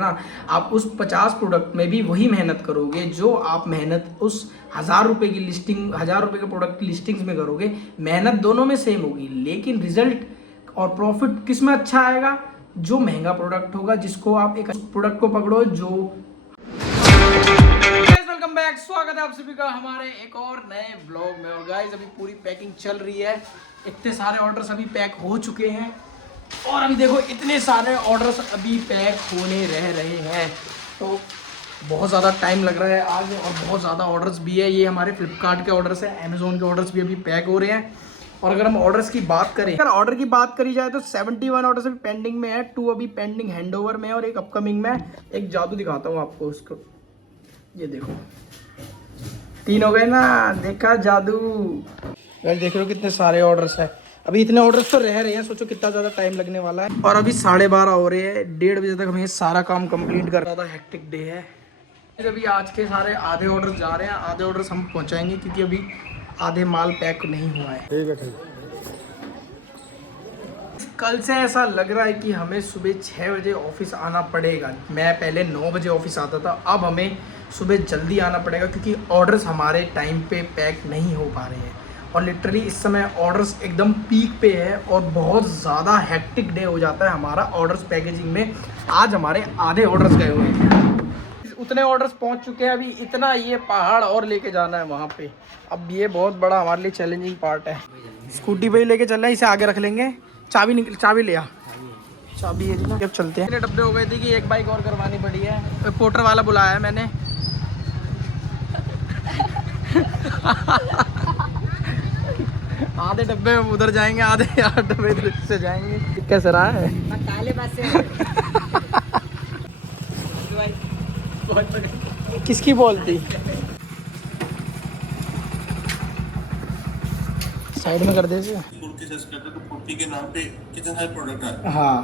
ना, आप उस 50 प्रोडक्ट में भी वही मेहनत करोगे जो आप मेहनत उस 1000 रुपए की लिस्टिंग, 1000 रुपए के प्रोडक्ट की लिस्टिंग्स में करोगे। मेहनत दोनों में सेम होगी, लेकिन रिजल्ट और प्रॉफिट किस में अच्छा आएगा? जो महंगा प्रोडक्ट होगा, जिसको आप एक प्रोडक्ट को पकड़ो जो। वेलकम बैक, स्वागत है आप सभी का हमारे एक और नए ब्लॉग में। और गाइस अभी पूरी पैकिंग चल रही है, इतने सारे ऑर्डर्स अभी पैक हो चुके हैं और अभी देखो इतने सारे ऑर्डर्स अभी पैक होने रह रहे हैं, तो बहुत ज़्यादा टाइम लग रहा है आज और बहुत ज़्यादा ऑर्डर्स भी है। ये हमारे फ्लिपकार्ट के ऑर्डर्स हैं, अमेजोन के ऑर्डर्स भी अभी पैक हो रहे हैं। और अगर हम ऑर्डर्स की बात करें, अगर ऑर्डर की बात करी जाए तो 71 ऑर्डर्स अभी पेंडिंग में है, 2 अभी पेंडिंग हैंडओवर में और एक अपकमिंग में। एक जादू दिखाता हूँ आपको, उसको ये देखो, 3 हो गए ना, देखा जादू। देख रहे हो कितने सारे ऑर्डर्स है, अभी इतने ऑर्डर्स तो रह रहे हैं, सोचो कितना ज़्यादा टाइम लगने वाला है। और अभी 12:30 हो रहे हैं, 1:30 बजे तक हमें सारा काम कंप्लीट करना था। हेक्टिक डे है। अभी आज के सारे आधे ऑर्डर्स जा रहे हैं, आधे ऑर्डर्स हम पहुंचाएंगे क्योंकि अभी आधे माल पैक नहीं हुआ है। ठीक है। कल से ऐसा लग रहा है कि हमें सुबह 6 बजे ऑफिस आना पड़ेगा। मैं पहले 9 बजे ऑफिस आता था, अब हमें सुबह जल्दी आना पड़ेगा क्योंकि ऑर्डर्स हमारे टाइम पे पैक नहीं हो पा रहे हैं। और लिटरली इस समय ऑर्डर्स एकदम पीक पे है और बहुत ज़्यादा हेक्टिक डे हो जाता है हमारा ऑर्डर्स पैकेजिंग में। आज हमारे आधे ऑर्डर्स गए हुए हैं, उतने ऑर्डर्स पहुंच चुके हैं। अभी इतना ये पहाड़ और लेके जाना है वहाँ पे। अब ये बहुत बड़ा हमारे लिए चैलेंजिंग पार्ट है। स्कूटी पे ही लेके चल रहे हैं, इसे आगे रख लेंगे। चाबी ले आ, चाबी है जी ना। अब चलते हैं। इतने डब्बे हो गए थे कि एक बाइक और करवानी पड़ी है। पोर्टर वाला बुलाया है मैंने। आधे डब्बे उधर जाएंगे, आधे डब्बे इधर से जाएंगे। कैसे रहा है? किसकी बॉल थी? साइड में कर दे इसे। के नाम पे कितने सारे प्रोडक्ट आए। हाँ,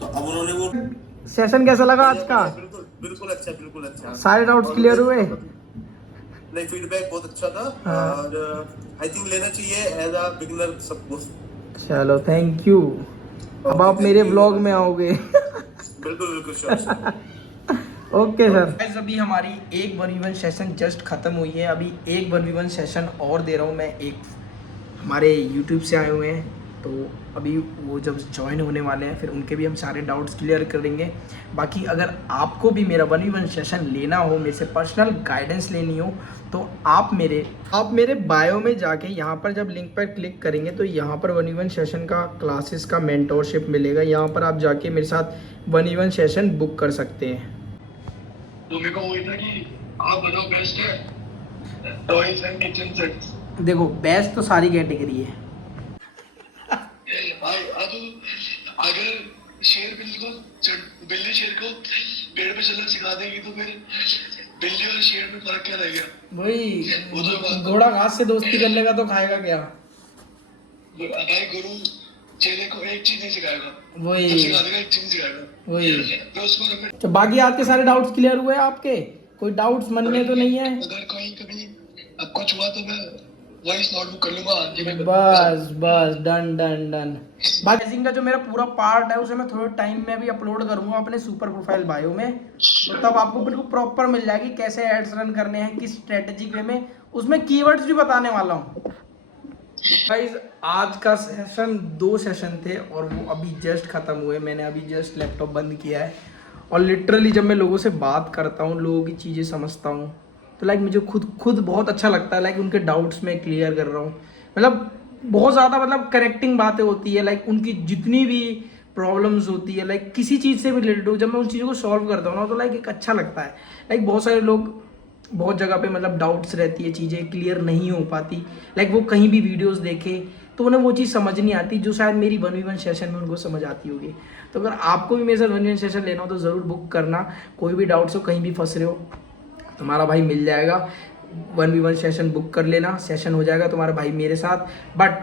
तो अब उन्होंने वो सेशन कैसा लगा आज का? बिल्कुल अच्छा, बिल्कुल अच्छा। सारे डाउट्स क्लियर हुए? नहीं, फीडबैक बहुत अच्छा था। हाँ। और आई थिंक लेना चाहिए एज अ बिगिनर सबको। चलो थैंक यू। अब आप मेरे ब्लॉग में आओगे। बिल्कुल बिल्कुल श्योर। Okay sir. अभी हमारी एक 1v1 सेशन जस्ट खत्म हुई है। अभी एक 1v1 सेशन और दे रहा हूँ मैं। एक हमारे यूट्यूब से आए हुए हैं, तो अभी वो जब ज्वाइन होने वाले हैं फिर उनके भी हम सारे डाउट्स क्लियर करेंगे। बाकी अगर आपको भी मेरा 1v1 सेशन लेना हो, मेरे से पर्सनल गाइडेंस लेनी हो, तो आप मेरे बायो में जाके यहाँ पर जब लिंक पर क्लिक करेंगे तो यहाँ पर 1v1 सेशन का क्लासेस का मेंटोरशिप मिलेगा। यहाँ पर आप जाके मेरे साथ 1v1 सेशन बुक कर सकते हैं। तो मेरे को वही था कि आप बताओ बेस्ट है टॉयज एंड किचन सेट्स। देखो बेस्ट तो सारी कैटेगरी है। अगर बिल्ली शेर को पेड़ पे चलना सिखा देगी तो फिर बिल्ली और शेर में फर्क क्या रह गया? वही, घोड़ा घास से दोस्ती कर लेगा तो खाएगा क्या? भाई गुरु चेले को एक चीज नहीं सिखाएगा, वही सिखा देगा, एक चीज सिखाएगा। वही। तो बाकी आज के सारे डाउट्स क्लियर हुए आपके? कोई डाउट्स मन में तो नहीं है? अगर कहीं कभी अब कुछ हुआ तो मैं वॉइस नोट बुक कर लूंगा। बस डन। बाकी का जो मेरा पूरा पार्ट है उसे मैं थोड़े टाइम में भी अपलोड करूंगा अपने सुपर प्रोफाइल बायो में, तो तब आपको बिल्कुल प्रॉपर मिल जाएगी कैसे एड्स रन करने हैं, किस स्ट्रेटेजिक वे में। उसमें कीवर्ड्स भी बताने वाला हूँ। गाइस आज का सेशन 2 सेशन थे और वो अभी जस्ट खत्म हुए। मैंने अभी जस्ट लैपटॉप बंद किया है और लिटरली जब मैं लोगों से बात करता हूँ, लोगों की चीज़ें समझता हूँ, तो लाइक मुझे खुद बहुत अच्छा लगता है। लाइक उनके डाउट्स मैं क्लियर कर रहा हूँ, मतलब बहुत ज़्यादा मतलब कनेक्टिंग बातें होती है। लाइक उनकी जितनी भी प्रॉब्लम्स होती है, लाइक किसी चीज़ से भी रिलेटेड हो, जब मैं उन चीज़ों को सॉल्व करता हूँ ना, तो लाइक एक अच्छा लगता है। लाइक बहुत सारे लोग बहुत जगह पे मतलब डाउट्स रहती है, चीज़ें क्लियर नहीं हो पाती। लाइक वो कहीं भी वीडियोस देखे तो उन्हें वो चीज़ समझ नहीं आती जो शायद मेरी 1v1 सेशन में उनको समझ आती होगी। तो अगर आपको भी मेरे साथ 1v1 सेशन लेना हो तो ज़रूर बुक करना। कोई भी डाउट्स हो, कहीं भी फंस रहे हो, तुम्हारा भाई मिल जाएगा। 1v1 सेशन बुक कर लेना, सेशन हो जाएगा तुम्हारा भाई मेरे साथ। बट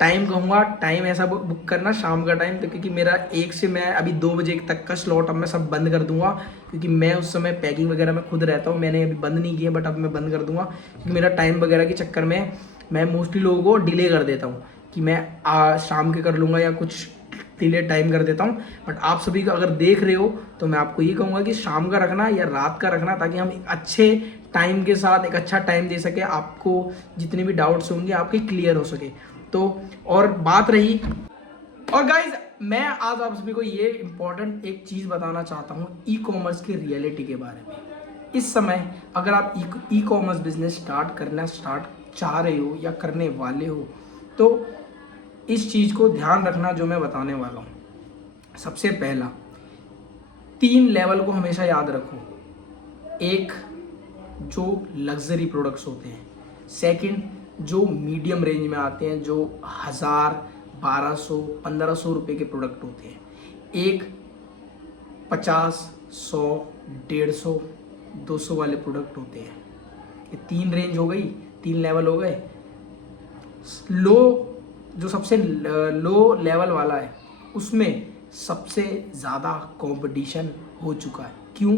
टाइम कहूँगा, टाइम ऐसा बुक करना शाम का टाइम, तो क्योंकि मेरा 1 से मैं अभी 2 बजे तक का स्लॉट अब मैं सब बंद कर दूंगा, क्योंकि मैं उस समय पैकिंग वगैरह में खुद रहता हूँ। मैंने अभी बंद नहीं किया, बट अब मैं बंद कर दूंगा क्योंकि मेरा टाइम वगैरह के चक्कर में मैं मोस्टली लोगों को डिले कर देता हूँ कि मैं शाम के कर लूँगा या कुछ डिले टाइम कर देता हूँ। बट आप सभी को अगर देख रहे हो तो मैं आपको ये कहूँगा कि शाम का रखना या रात का रखना, ताकि हम एक अच्छे टाइम के साथ एक अच्छा टाइम दे सके, आपको जितने भी डाउट्स होंगे आपके क्लियर हो सके। तो और बात रही, और गाइज मैं आज आप सभी को ये इम्पोर्टेंट एक चीज़ बताना चाहता हूँ ई कॉमर्स की रियलिटी के बारे में। इस समय अगर आप ई कॉमर्स बिजनेस स्टार्ट चाह रहे हो या करने वाले हो, तो इस चीज़ को ध्यान रखना जो मैं बताने वाला हूँ। सबसे पहला 3 लेवल को हमेशा याद रखो। एक जो लग्जरी प्रोडक्ट्स होते हैं, सेकंड जो मीडियम रेंज में आते हैं, जो 1000, 1200, 1500 रुपये के प्रोडक्ट होते हैं, एक 50, 100, 150, 200 वाले प्रोडक्ट होते हैं। ये 3 रेंज हो गई, 3 लेवल हो गए। जो सबसे लो लेवल वाला है उसमें सबसे ज़्यादा कंपटीशन हो चुका है। क्यों?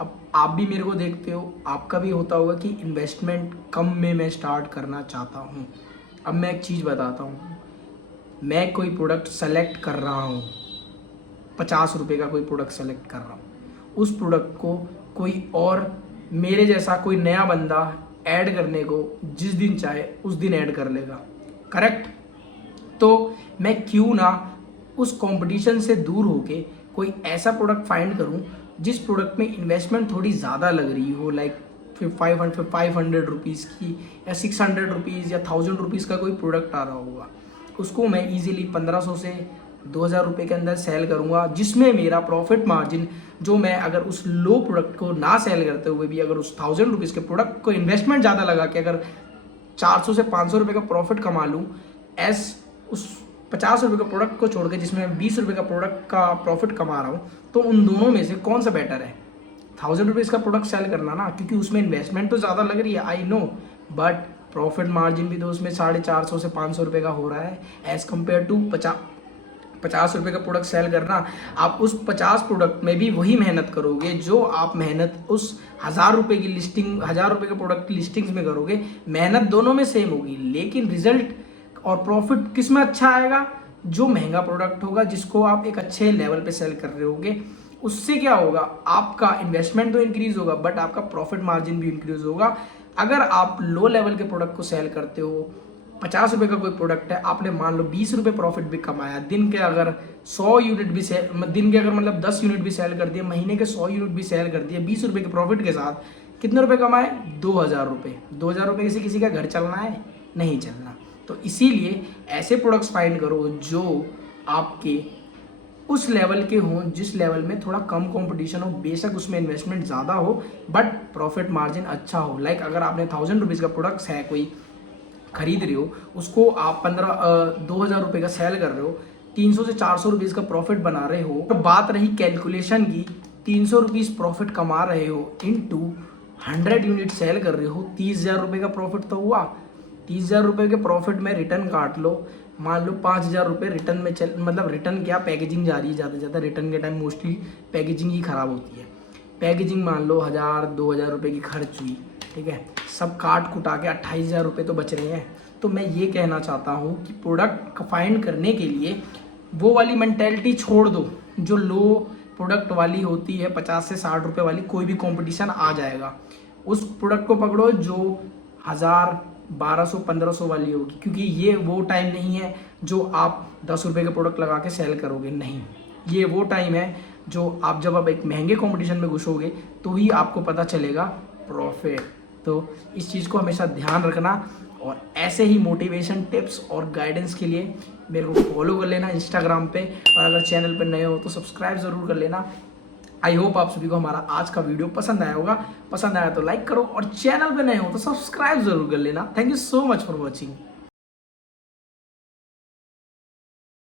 अब आप भी मेरे को देखते हो, आपका भी होता होगा कि इन्वेस्टमेंट कम में मैं स्टार्ट करना चाहता हूँ। अब मैं एक चीज़ बताता हूँ, मैं कोई प्रोडक्ट सेलेक्ट कर रहा हूँ, 50 रुपये का कोई प्रोडक्ट सेलेक्ट कर रहा हूँ, उस प्रोडक्ट को कोई और मेरे जैसा कोई नया बंदा ऐड करने को जिस दिन चाहे उस दिन ऐड कर लेगा, करेक्ट? तो मैं क्यों ना उस कंपटीशन से दूर होके कोई ऐसा प्रोडक्ट फाइंड करूं जिस प्रोडक्ट में इन्वेस्टमेंट थोड़ी ज़्यादा लग रही हो, लाइक 500 रुपीज़ की या 600 रुपीज़ या 1000 रुपीज़ का कोई प्रोडक्ट आ रहा होगा, उसको मैं इजीली 1500 से 2000 रुपये के अंदर सेल करूंगा, जिसमें मेरा प्रॉफिट मार्जिन जो मैं अगर उस लो प्रोडक्ट को ना सेल करते हुए भी अगर उस 1000 रुपीज़ के प्रोडक्ट को इन्वेस्टमेंट ज़्यादा लगा के अगर 400 से 500 रुपये का प्रॉफिट कमा लूँ, उस 50 रुपये का प्रोडक्ट को छोड़ के जिसमें मैं 20 रुपये का प्रोडक्ट का प्रॉफिट कमा रहा हूँ, तो उन दोनों में से कौन सा बेटर है? 1000 रुपीज़ का प्रोडक्ट सेल करना ना, क्योंकि उसमें इन्वेस्टमेंट तो ज़्यादा लग रही है, I know, but profit margin भी तो उसमें 450 से 500 रुपये का हो रहा है एज़ कम्पेयर टू 50 रुपये का प्रोडक्ट सेल करना। आप उस 50 प्रोडक्ट में भी वही मेहनत करोगे जो आप मेहनत उस 1000 रुपये की लिस्टिंग, 1000 रुपये के प्रोडक्ट की लिस्टिंग्स में करोगे। मेहनत दोनों में सेम होगी, लेकिन रिजल्ट और प्रॉफिट किस में अच्छा आएगा? जो महंगा प्रोडक्ट होगा, जिसको आप एक अच्छे लेवल पे सेल कर रहे होगे। उससे क्या होगा? आपका इन्वेस्टमेंट तो इंक्रीज होगा, बट आपका प्रॉफिट मार्जिन भी इंक्रीज होगा। अगर आप लो लेवल के प्रोडक्ट को सेल करते हो, 50 रुपये का कोई प्रोडक्ट है, आपने मान लो 20 रुपये प्रॉफिट भी कमाया, दिन के अगर 100 यूनिट भी सेल, दिन के अगर मतलब 10 यूनिट भी सेल कर दिए, महीने के 100 यूनिट भी सेल कर दिए, 20 रुपये के प्रॉफिट के साथ कितने रुपए कमाए? 2000 रुपये। 2000 रुपये किसी का घर चलना है? नहीं चलना। तो इसीलिए ऐसे प्रोडक्ट्स फाइंड करो जो आपके उस लेवल के हों जिस लेवल में थोड़ा कम कंपटीशन हो, बेशक उसमें इन्वेस्टमेंट ज़्यादा हो बट प्रॉफिट मार्जिन अच्छा हो। लाइक अगर आपने 1000 रुपीज़ का प्रोडक्ट्स है कोई खरीद रहे हो, उसको आप 2000 रुपये का सेल कर रहे हो, 300 से 400 रुपीज़ का प्रॉफिट बना रहे हो। तो बात रही कैलकुलेशन की, 300 रुपीज़ प्रॉफिट कमा रहे हो, इनटू 100 यूनिट सेल कर रहे हो, 30,000 रुपये का प्रॉफिट तो हुआ। 30,000 रुपये के प्रॉफिट में रिटर्न काट लो, मान लो 5,000 रुपये रिटर्न में मतलब रिटर्न क्या, पैकेजिंग जा रही है, ज़्यादा से ज़्यादा रिटर्न के टाइम मोस्टली पैकेजिंग ही ख़राब होती है। पैकेजिंग मान लो 1000-2000 रुपये की खर्च हुई, ठीक है, सब काट कुटा के 28,000 रुपये तो बच रहे हैं। तो मैं ये कहना चाहता हूँ कि प्रोडक्ट फाइंड करने के लिए वो वाली मेंटेलिटी छोड़ दो जो लो प्रोडक्ट वाली होती है, 50 से 60 रुपये वाली, कोई भी कंपटीशन आ जाएगा। उस प्रोडक्ट को पकड़ो जो 1000, 1200, 1500 वाली होगी, क्योंकि ये वो टाइम नहीं है जो आप 10 रुपये के प्रोडक्ट लगा के सेल करोगे, नहीं, ये वो टाइम है जो आप जब आप एक महंगे कंपटीशन में घुसोगे तो ही आपको पता चलेगा प्रॉफिट। तो इस चीज़ को हमेशा ध्यान रखना, और ऐसे ही मोटिवेशन टिप्स और गाइडेंस के लिए मेरे को फॉलो कर लेना इंस्टाग्राम पे, और अगर चैनल पर नए हो तो सब्सक्राइब ज़रूर कर लेना। आई होप आप सभी को हमारा आज का वीडियो पसंद आया होगा। पसंद आया तो लाइक करो, और चैनल पे नए हो तो सब्सक्राइब जरूर कर लेना। Thank you so much for watching.